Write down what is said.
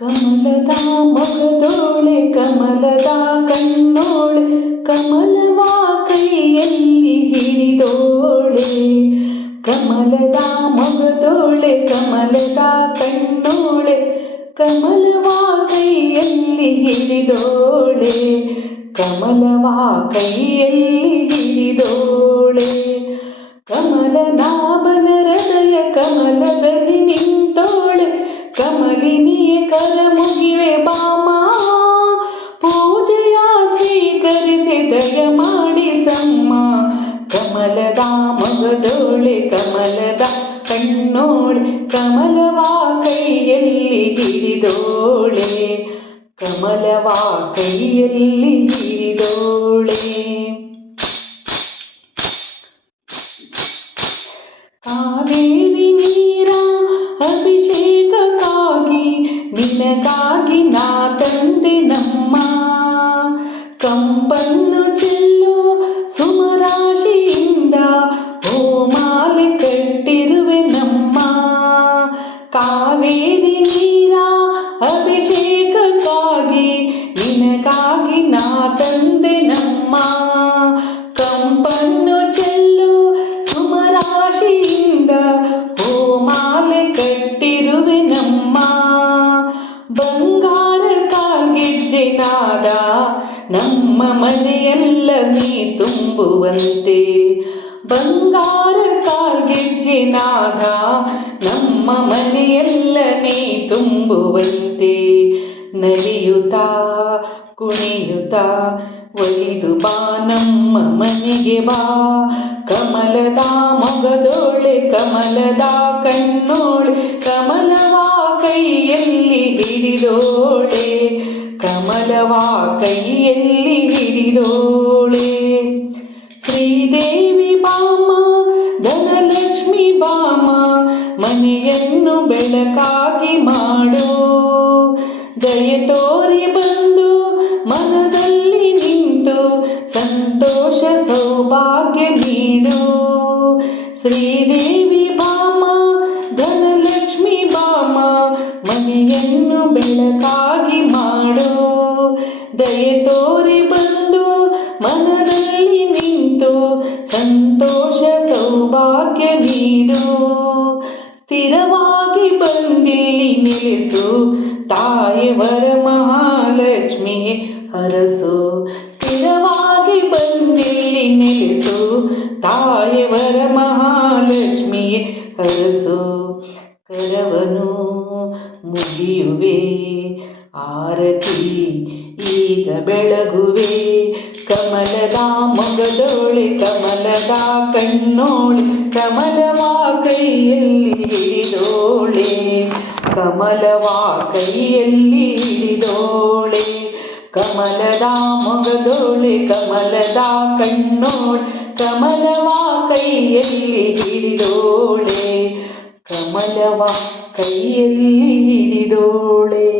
ಕಮಲದ ಮೊಗದೋಳೆ ಕಮಲದ ಕಣ್ಣೋಳೆ ಕಮಲವ ಕೈಯಲ್ಲಿ ಹಿಡಿದೋಳೆ. ಕಮಲದ ಮೊಗದೋಳೆ ಕಮಲದ ಕಣ್ಣೋಳೆ ಕಮಲವ ಕೈಯಲ್ಲಿ ಹಿಡಿದೋಳೆ. ಕಮಲವ ಕೈಯಲ್ಲಿ ಹಿಡಿದೋಳೆ. ಕಮಲನಾಭನ ಹೃದಯ ಕಮಲದಲ್ಲಿ ನಿಂತೋಳೆ. ಕಮಲಿನಿಯ ಕರ ಮುಗಿವೆ ಬಾಮ, ಪೂಜೆಯ ಸ್ವೀಕರಿಸಿ ದಯ ಮಾಡಿ ಸಮ್ಮ. ಕಮಲದ ಮೊಗದೋಳೆ ಕಮಲದ ಕಣ್ಣೋಳೆ ಕಮಲವ ಕೈಯಲ್ಲಿ ಹಿಡಿದೋಳೆ. ಕಮಲವ ಕೈಯಲ್ಲಿ ಹಿಡಿದೋಳೆ. ಕಾವೇರಿ ನೀರ ಅಭಿಷೇಕಕ್ಕಾಗಿ ನಿನಗಾಗಿ ನಾ ತಂದೆ ನಮ್ಮ. ಕಂಪನ್ನು ಚೆಲ್ಲೋ ಸುಮರಾಶಿಯಿಂದ ಮಾಲೆ ಕಟ್ಟಿರುವೆ ನಮ್ಮ. ಕಾವೇರಿ ನೀರ ಅಭಿಷೇಕಕ್ಕಾಗಿ ನಿನಗಾಗಿ ನಾ ತಂದೆ ನಮ್ಮ. ಕಂಪನ್ನು ಚೆಲ್ಲೋ ಸುಮರಾಶಿಯಿಂದ ಮಾಲೆ ಕಟ್ಟಿರುವೆ ನಮ್ಮ. ಬಂಗಾರ ಕಾರ್ಗೆಜ್ಜೆ ನಾದ ನಮ್ಮ ಮನೆಯೆಲ್ಲ ನೀ ತುಂಬುವಂತೆ. ಬಂಗಾರ ಕಾರ್ಗೆಜ್ಜೆ ನಾದ ನಮ್ಮ ಮನೆಯೆಲ್ಲ ನೀ ತುಂಬುವಂತೆ. ನಲಿಯುತ್ತಾ ಕುಣಿಯುತ್ತಾ ಒಲಿದು ಬಾ ನಮ್ಮ ಮನೆಗೆ ಬಾ. ಕಮಲದ ಮೊಗದೋಳೆ ಕಮಲದ ಕಣ್ಣೋಳೆ ಕಮಲವ ಕೈಯಲ್ಲಿ ಹಿಡಿದೋಳೆ. ಕಮಲವ ಕೈಯಲ್ಲಿ ಹಿಡಿದೋಳೆ. ಶ್ರೀದೇವಿ ಬಾಮ ಧನಲಕ್ಷ್ಮಿ ಬಾಮ, ಮನೆಯನ್ನು ಬೆಳಕಾಗಿ ಮಾಡು. ದಯೆ ತೋರಿ ಬಂದು ಮನದಲ್ಲಿ ನಿಂತು ಸಂತೋಷ ಸೌಭಾಗ್ಯ ನೀಡು. ಶ್ರೀದೇವಿ ಬಾಮ ಧನಲಕ್ಷ್ಮಿ ಬಾಮ, ಮನೆಯನ್ನು ಬೆಳಕಾಗಿ ಮಾಡು. ದಯೆ ತೋರಿ ಬಂದು ಮನದಲ್ಲಿ ನಿಂತು ಸಂತೋಷ ಸೌಭಾಗ್ಯ ನೀಡು. ಸ್ಥಿರವಾಗಿ ಬಂದಿಲ್ಲಿ ನಿಲ್ಲಿಸು ತಾಯಿ ವರಮಹಾಲಕ್ಷ್ಮಿಯೇ ಹರಸು. ಸ್ಥಿರವಾಗಿ ಬಂದಿಲ್ಲಿ ನಿಲ್ಲಿಸು ತಾಯಿ ವರಮಹಾಲಕ್ಷ್ಮಿಯೇ ಹರಸು. ಕರವನು ಮುಗಿಯುವೆ ಆರತಿ ಈಗ ಬೆಳಗುವೆ. ಕಮಲದ ಮೊಗದೋಳೆ ಕಮಲದ ಕಣ್ಣೋಳೆ ಕಮಲವ ಕೈಯಲ್ಲಿ ಹಿಡಿದೋಳೆ. ಕಮಲವ ಕೈಯಲ್ಲಿ ಹಿಡಿದೋಳೆ. ಕಮಲದ ಮೊಗದೋಳೆ ಕಮಲದ ಕಣ್ಣೋಳೆ ಕಮಲವ ಕೈಯಲ್ಲಿ ಹಿಡಿದೋಳೆ. ಕಮಲವ ಕೈಯಲ್ಲಿ ಹಿಡಿದೋಳೆ.